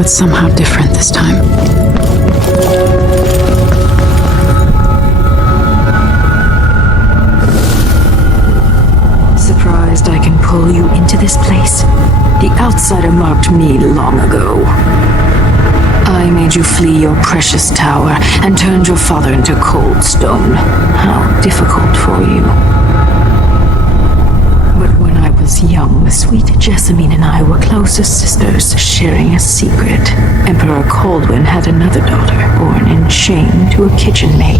but somehow different this time. Surprised I can pull you into this place? The outsider marked me long ago. I made you flee your precious tower and turned your father into cold stone. How difficult for you. But when I was young, the sweet Jessamine and I were close as sisters, sharing a secret. Emperor Kaldwin had another daughter, born in shame to a kitchen maid.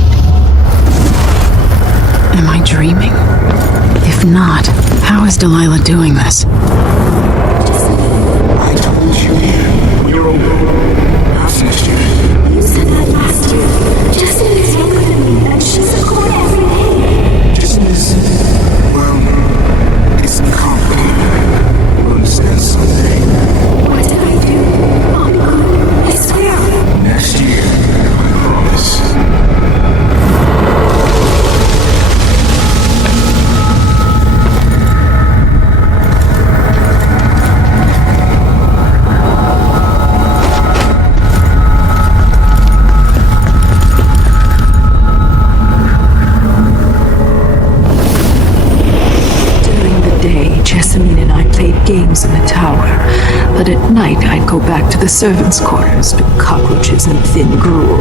Am I dreaming? If not, how is Delilah doing this? I told you. You're not next year. You said that last year. Jessamine is younger than me, and she's a court every day. Jessamine is, well, it's complicated. You'll understand someday. What did I do? I'll be good. I swear. Next year, I promise. Jessamine and I played games in the tower, but at night I'd go back to the servants' quarters to cockroaches and thin gruel.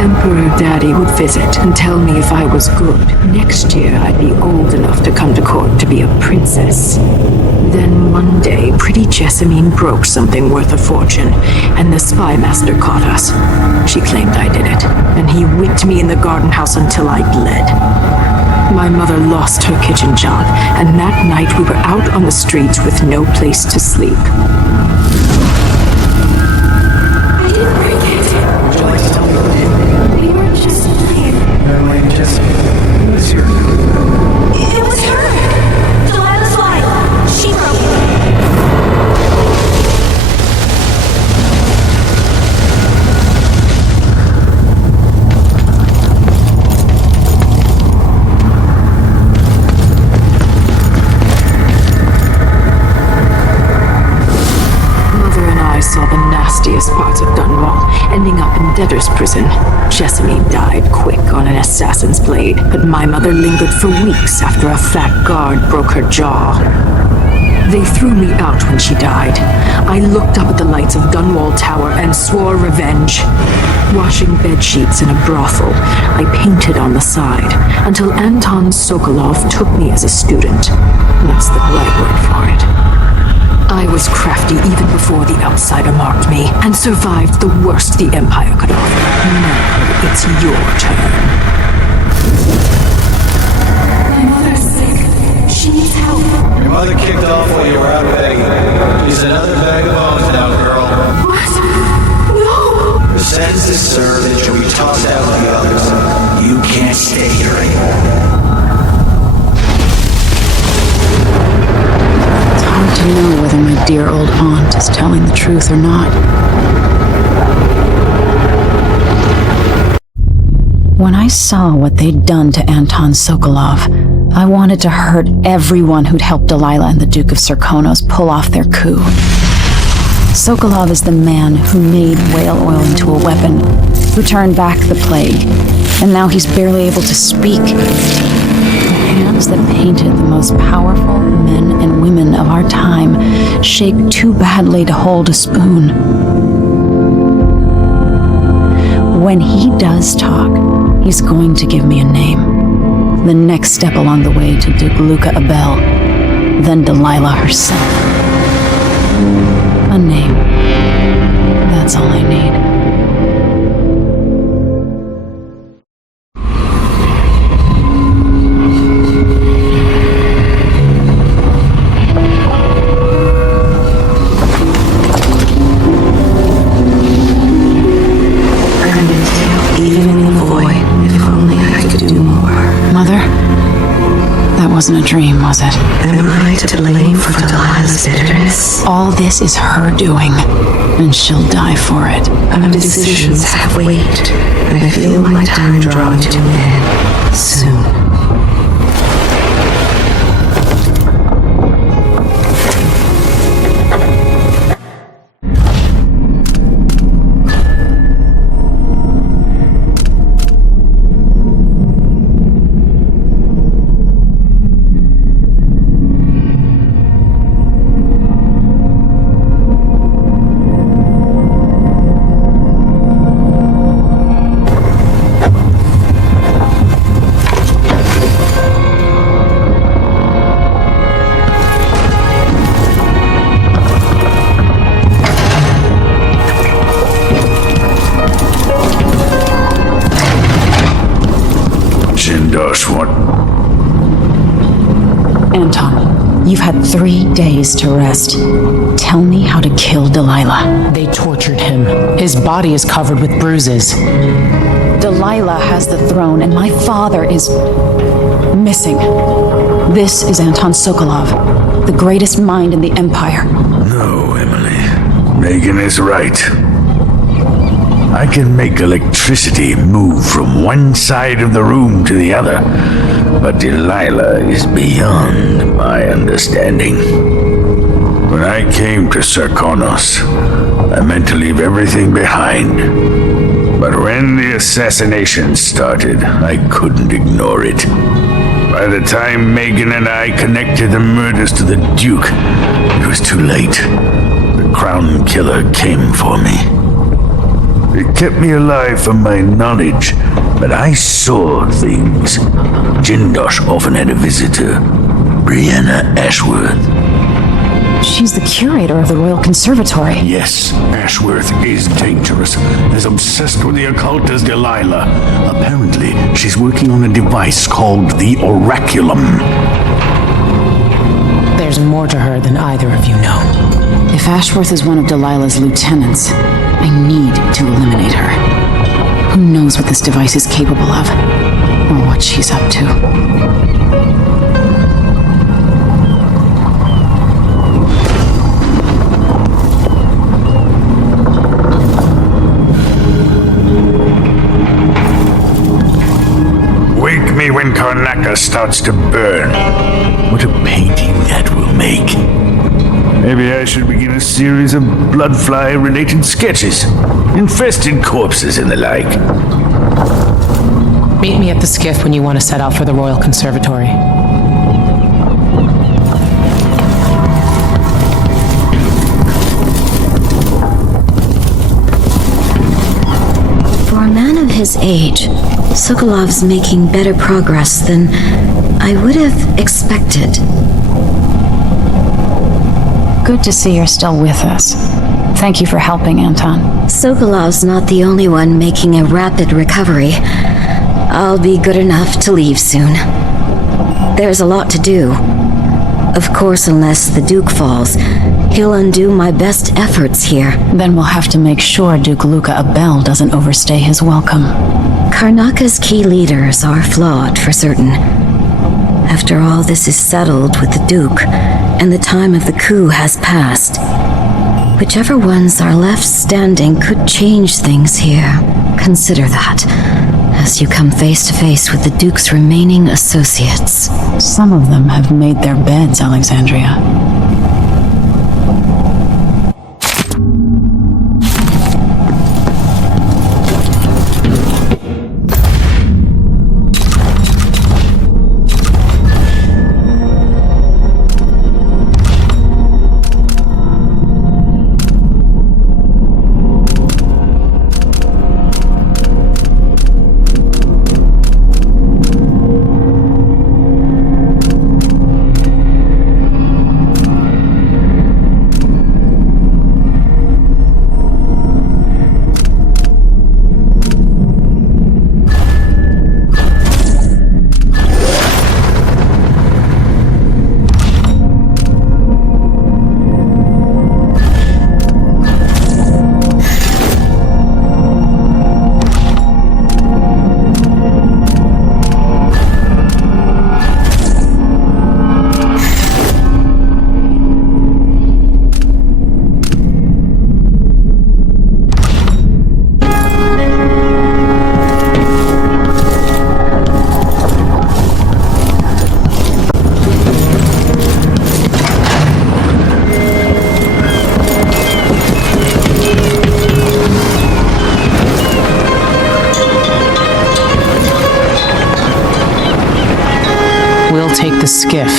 Emperor Daddy would visit and tell me if I was good. Next year I'd be old enough to come to court to be a princess. Then one day, pretty Jessamine broke something worth a fortune, and the spy master caught us. She claimed I did it, and he whipped me in the garden house until I bled. My mother lost her kitchen job, and that night we were out on the streets with no place to sleep. I didn't break it. Would you like to tell me what happened? We were just playing. Never mind, Jessamine. Who is here? It was her. Delilah's wife. She broke it. Saw the nastiest parts of Dunwall, ending up in debtor's prison. Jessamine died quick on an assassin's blade, but my mother lingered for weeks after a fat guard broke her jaw. They threw me out when she died. I looked up at the lights of Dunwall Tower and swore revenge. Washing bedsheets in a brothel, I painted on the side, until Anton Sokolov took me as a student. That's the polite word for it. I was crafty even before the outsider marked me, and survived the worst the Empire could offer. Now it's your turn. My mother's sick. She needs help. Your mother kicked off while you were out begging. She's another bag of bones now, girl. What? No! Her sentence is served and she'll be tossed out with the others. You can't stay here anymore. To know whether my dear old aunt is telling the truth or not. When I saw what they'd done to Anton Sokolov, I wanted to hurt everyone who'd helped Delilah and the Duke of Serkonos pull off their coup. Sokolov is the man who made whale oil into a weapon, who turned back the plague, and now he's barely able to speak. Hands that painted the most powerful men and women of our time shake too badly to hold a spoon. When he does talk, he's going to give me a name. The next step along the way to Duke Luca Abel, then Delilah herself. A name. That's all I need. Wasn't a dream, was it? Am I to blame for Delilah's bitterness? All this is her doing, and she'll die for it. Our decisions have weight, and I feel my time drawing to an end soon. What? Anton, you've had 3 days to rest. Tell me how to kill Delilah. They tortured him. His body is covered with bruises. Delilah has the throne, and my father is missing. This is Anton Sokolov, the greatest mind in the Empire. No, Emily. Megan is right. I can make electricity move from one side of the room to the other, but Delilah is beyond my understanding. When I came to Sarkonos, I meant to leave everything behind. But when the assassination started, I couldn't ignore it. By the time Megan and I connected the murders to the Duke, it was too late. The Crown Killer came for me. It kept me alive from my knowledge, but I saw things. Jindosh often had a visitor, Brianna Ashworth. She's the curator of the Royal Conservatory. Yes, Ashworth is dangerous, as obsessed with the occult as Delilah. Apparently, she's working on a device called the Oraculum. There's more to her than either of you know. If Ashworth is one of Delilah's lieutenants, I need to eliminate her. Who knows what this device is capable of, or what she's up to. Wake me when Karnaca starts to burn. What a painting that will make. Maybe I should begin a series of bloodfly-related sketches. Infested corpses and the like. Meet me at the skiff when you want to set out for the Royal Conservatory. For a man of his age, Sokolov's making better progress than I would have expected. Good to see you're still with us. Thank you for helping, Anton. Sokolov's not the only one making a rapid recovery. I'll be good enough to leave soon. There's a lot to do. Of course, unless the Duke falls, he'll undo my best efforts here. Then we'll have to make sure Duke Luca Abel doesn't overstay his welcome. Karnaca's key leaders are flawed, for certain. After all this is settled with the Duke, and the time of the coup has passed, whichever ones are left standing could change things here. Consider that, as you come face to face with the Duke's remaining associates. Some of them have made their beds, Alexandria. Take the skiff.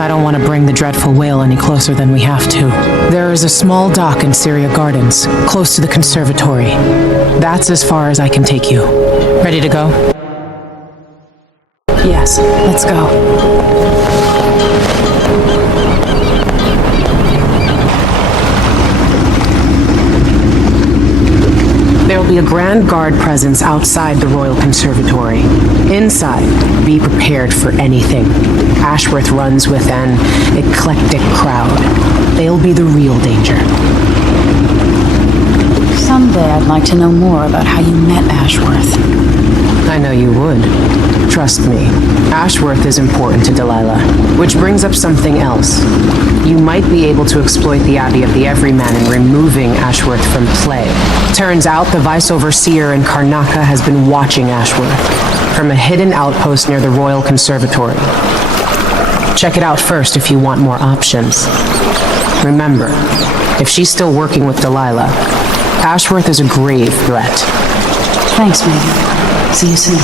I don't want to bring the dreadful whale any closer than we have to. There is a small dock in Syria Gardens, close to the conservatory. That's as far as I can take you. Ready to go? Yes, let's go. There'll There'll be a Grand Guard presence outside the Royal Conservatory. Inside, be prepared for anything. Ashworth runs with an eclectic crowd. They'll be the real danger. Someday I'd like to know more about how you met Ashworth. I know you would. Trust me, Ashworth is important to Delilah. Which brings up something else. You might be able to exploit the Abbey of the Everyman in removing Ashworth from play. Turns out the Vice Overseer in Karnaca has been watching Ashworth from a hidden outpost near the Royal Conservatory. Check it out first if you want more options. Remember, if she's still working with Delilah, Ashworth is a grave threat. Thanks, Megan. See you soon.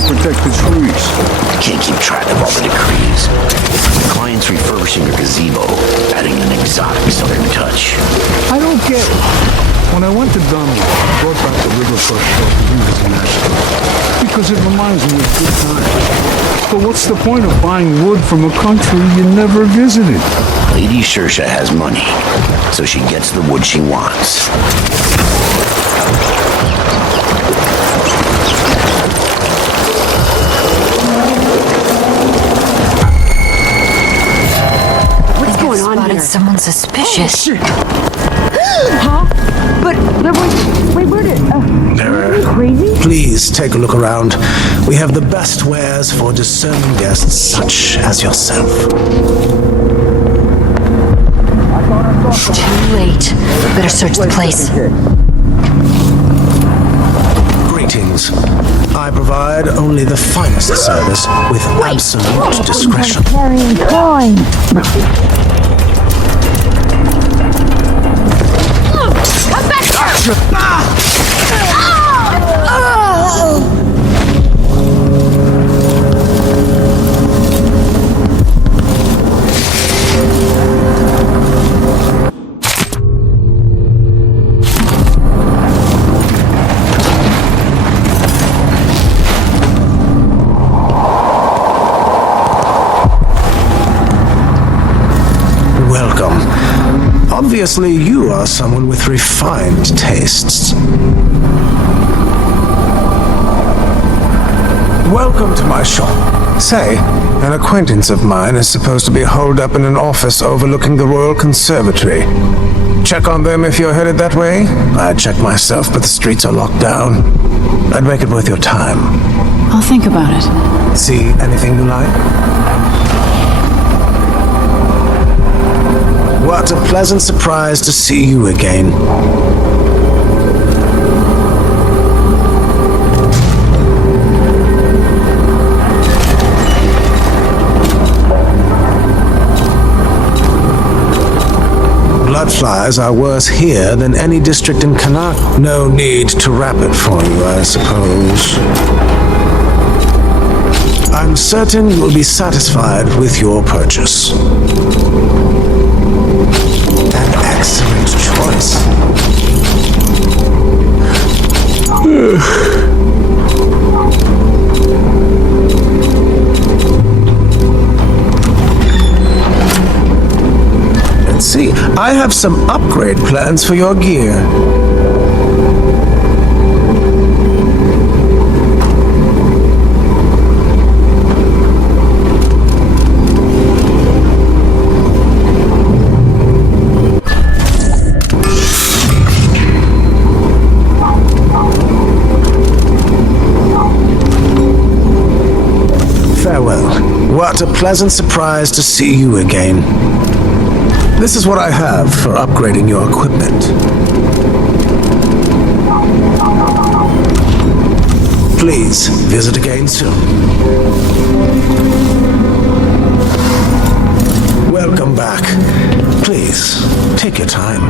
Protected trees. Can't keep track of all the decrees. The client's refurbishing a gazebo, adding an exotic southern touch. I don't get it. When I went to Dunlop, I brought back the River First Show to use as an extra. Because it reminds me of good times. But what's the point of buying wood from a country you never visited? Lady Shersha has money, so she gets the wood she wants. Someone suspicious. Huh? But wait, where did? Are you crazy? Please take a look around. We have the best wares for discerning guests such as yourself. Too late. Better search the place. Greetings. I provide only the finest service with absolute discretion. Carrying coin. Welcome. Obviously, you are someone with refined tastes. Welcome to my shop. Say, an acquaintance of mine is supposed to be holed up in an office overlooking the Royal Conservatory. Check on them if you're headed that way. I'd check myself, but the streets are locked down. I'd make it worth your time. I'll think about it. See anything you like? What a pleasant surprise to see you again. Bloodflies are worse here than any district in Karnaca. No need to wrap it for you, I suppose. I'm certain you will be satisfied with your purchase. An excellent choice. Let's see. I have some upgrade plans for your gear. What a pleasant surprise to see you again. This is what I have for upgrading your equipment. Please visit again soon. Welcome back. Please, take your time.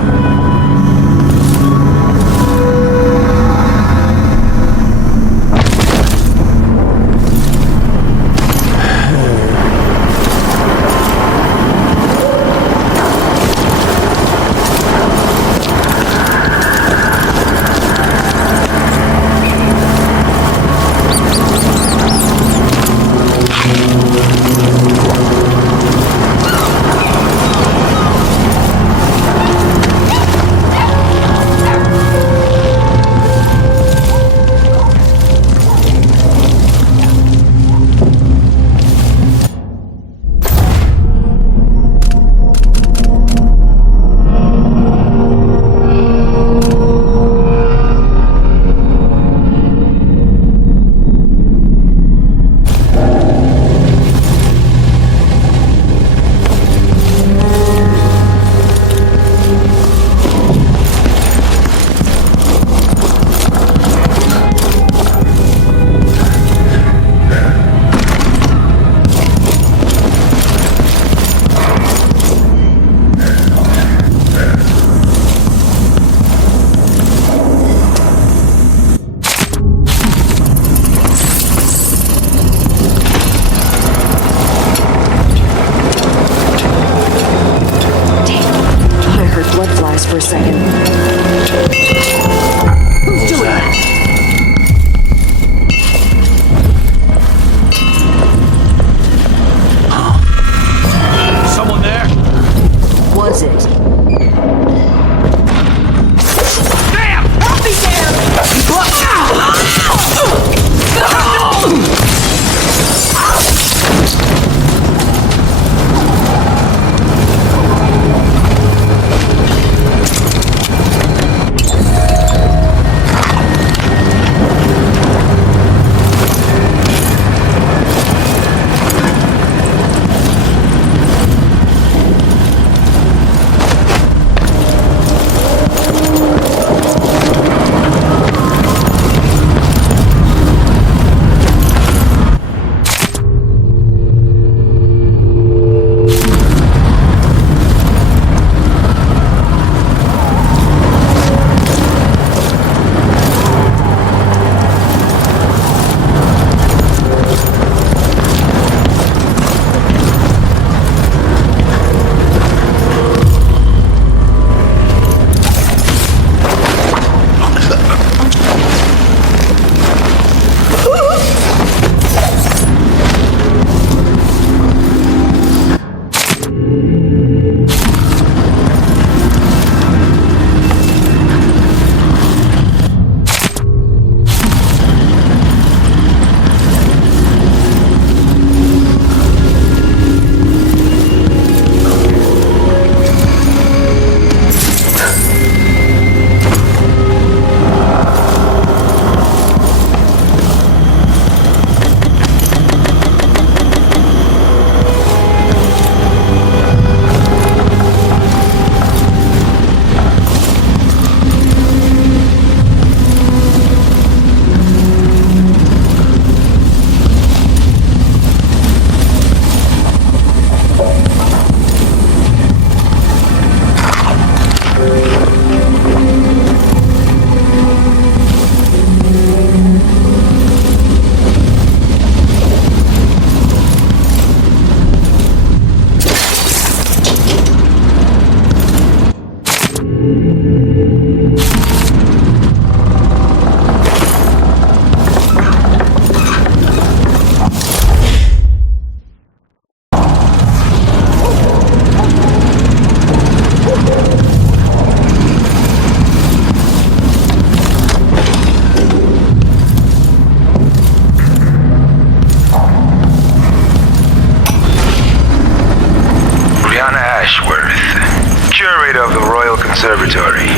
curator of the Royal Conservatory.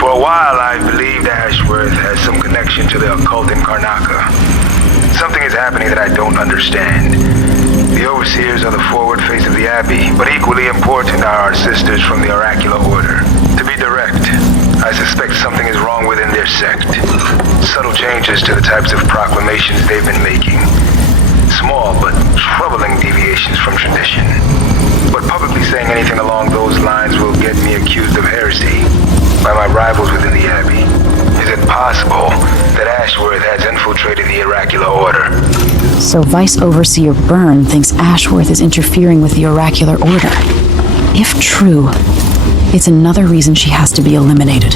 For a while, I believed Ashworth has some connection to the occult in Karnaca. Something is happening that I don't understand. The overseers are the forward face of the Abbey, but equally important are our sisters from the Oracular Order. To be direct, I suspect something is wrong within their sect. Subtle changes to the types of proclamations they've been making. Small but troubling deviations from tradition. But publicly saying anything along those lines will get me accused of heresy by my rivals within the Abbey. Is it possible that Ashworth has infiltrated the Oracular Order? So Vice Overseer Byrne thinks Ashworth is interfering with the Oracular Order. If true, it's another reason she has to be eliminated.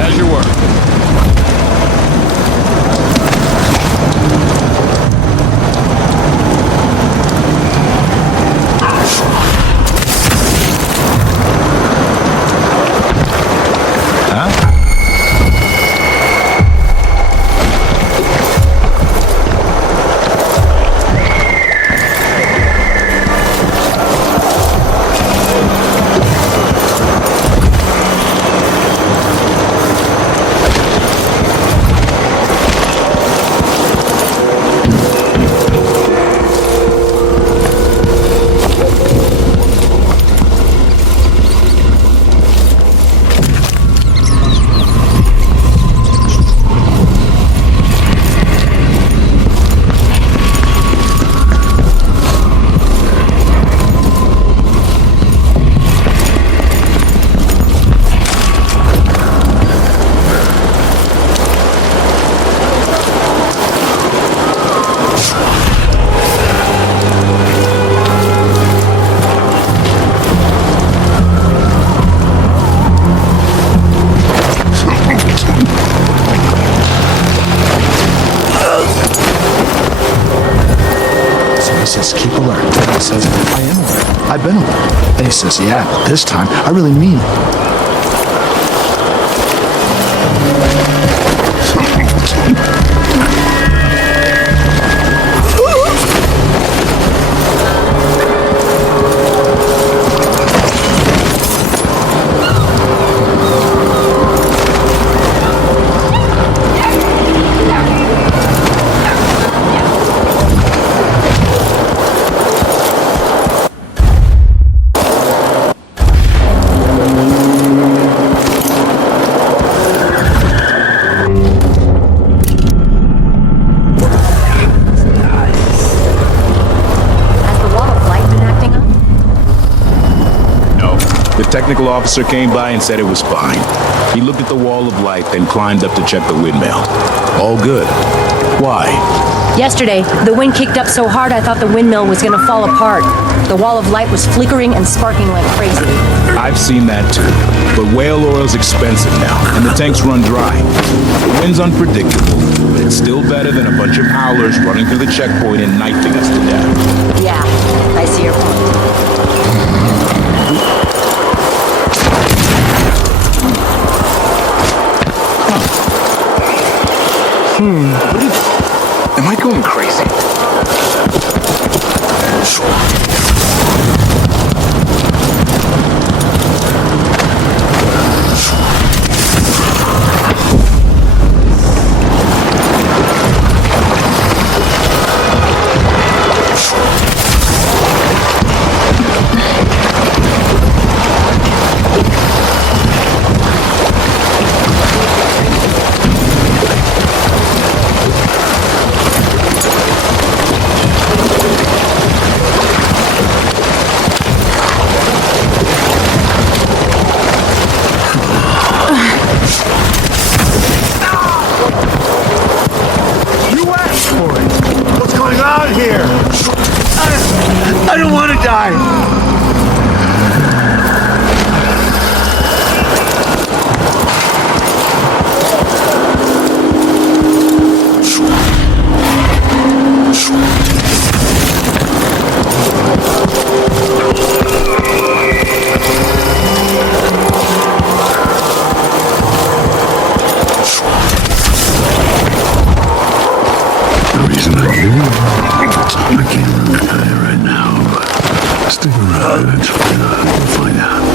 As you were. I've been alert. They says, yeah, but this time, I really mean it. Technical officer came by and said it was fine. He looked at the wall of light, then climbed up to check the windmill. All good. Why? Yesterday, the wind kicked up so hard I thought the windmill was gonna fall apart. The wall of light was flickering and sparking like crazy. I've seen that too. But whale oil's expensive now, and the tanks run dry. The wind's unpredictable, but it's still better than a bunch of howlers running through the checkpoint and knifing us to death. Yeah, I see your point. Am I going crazy? I don't want to die! The reason I live, I can't remember. Stick around, it's fine. We'll find out.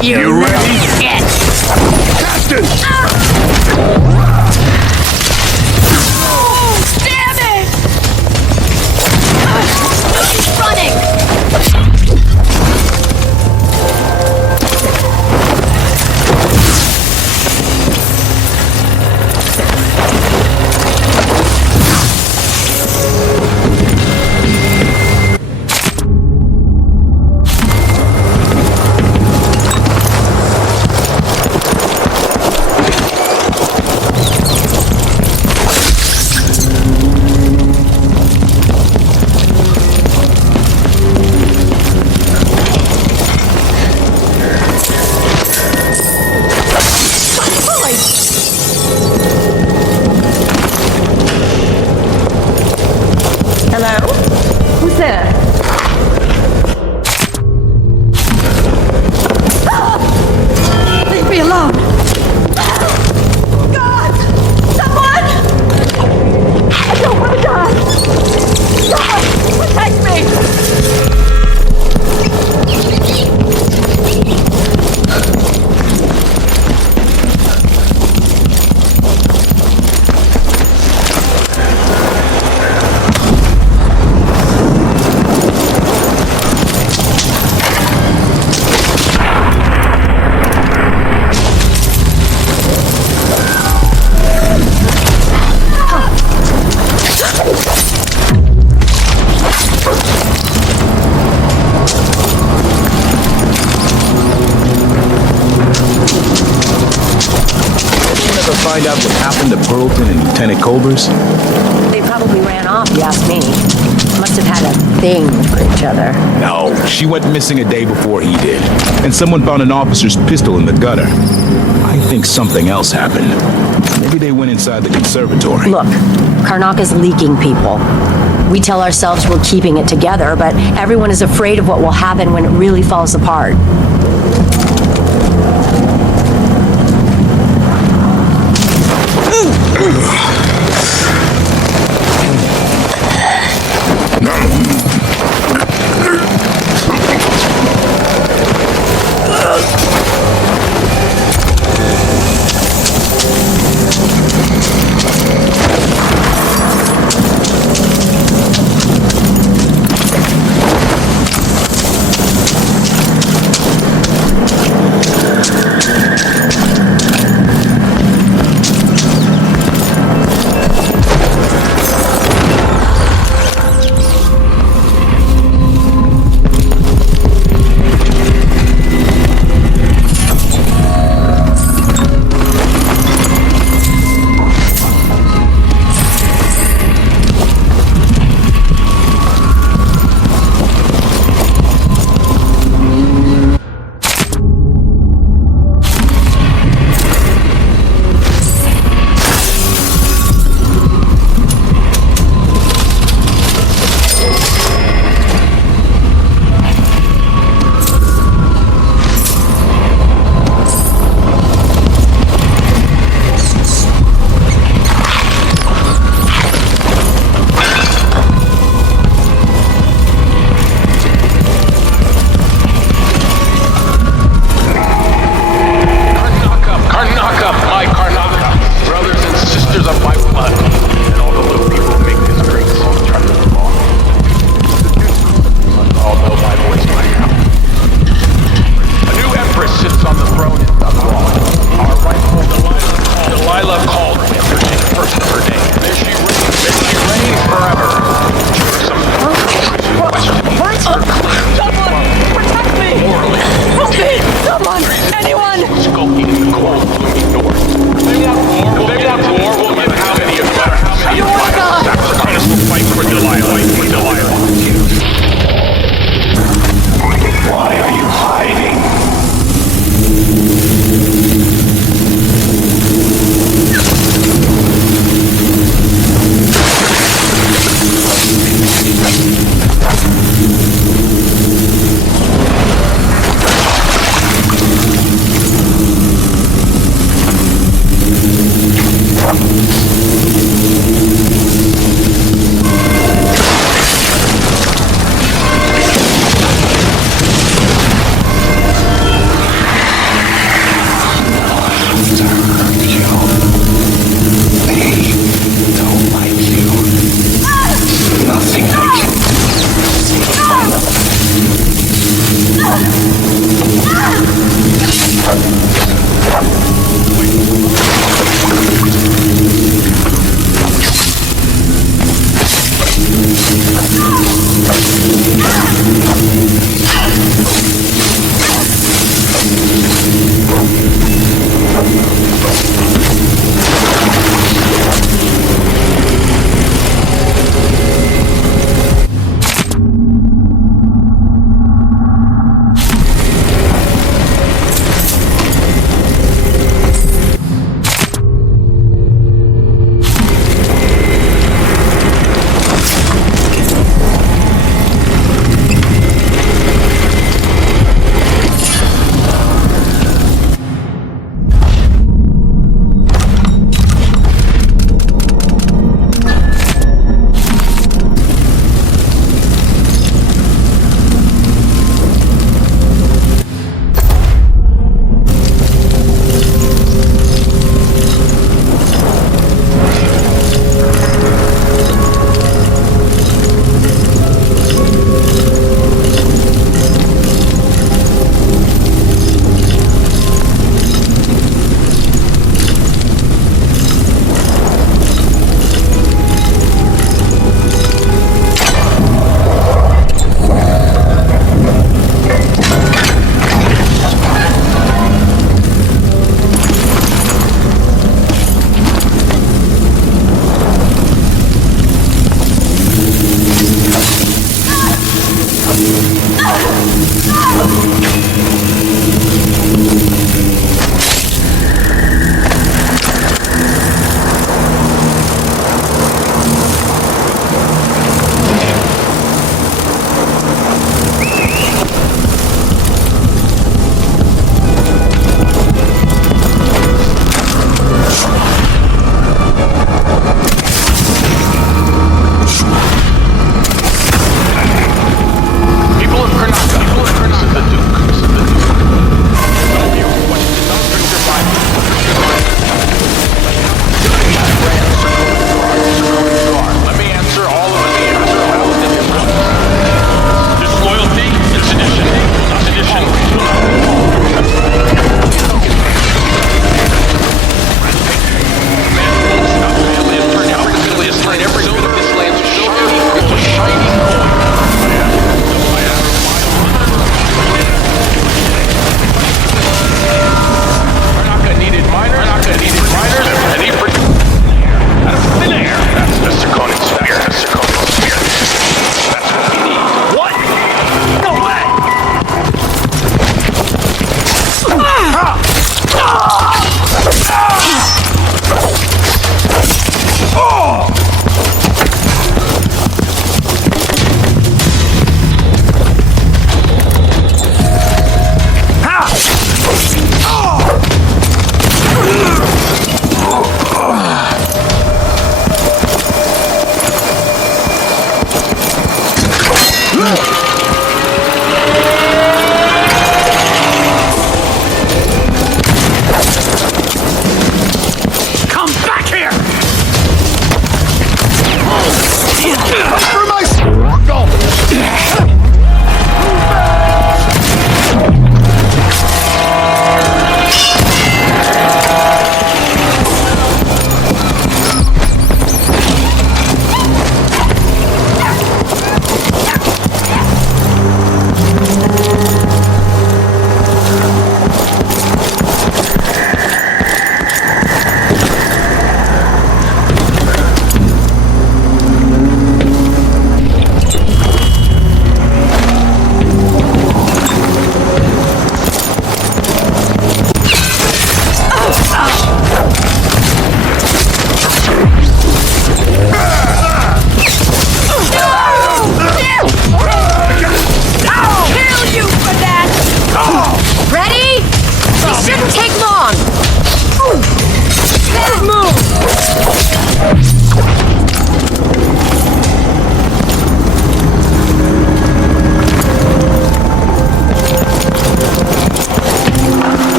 You ready? Captain! Damn it! He's running! Find out what happened to Burleton and Lieutenant Culbers? They probably ran off, you ask me. Must have had a thing for each other. No, she went missing a day before he did. And someone found an officer's pistol in the gutter. I think something else happened. Maybe they went inside the conservatory. Look, Karnaka's leaking people. We tell ourselves we're keeping it together, but everyone is afraid of what will happen when it really falls apart.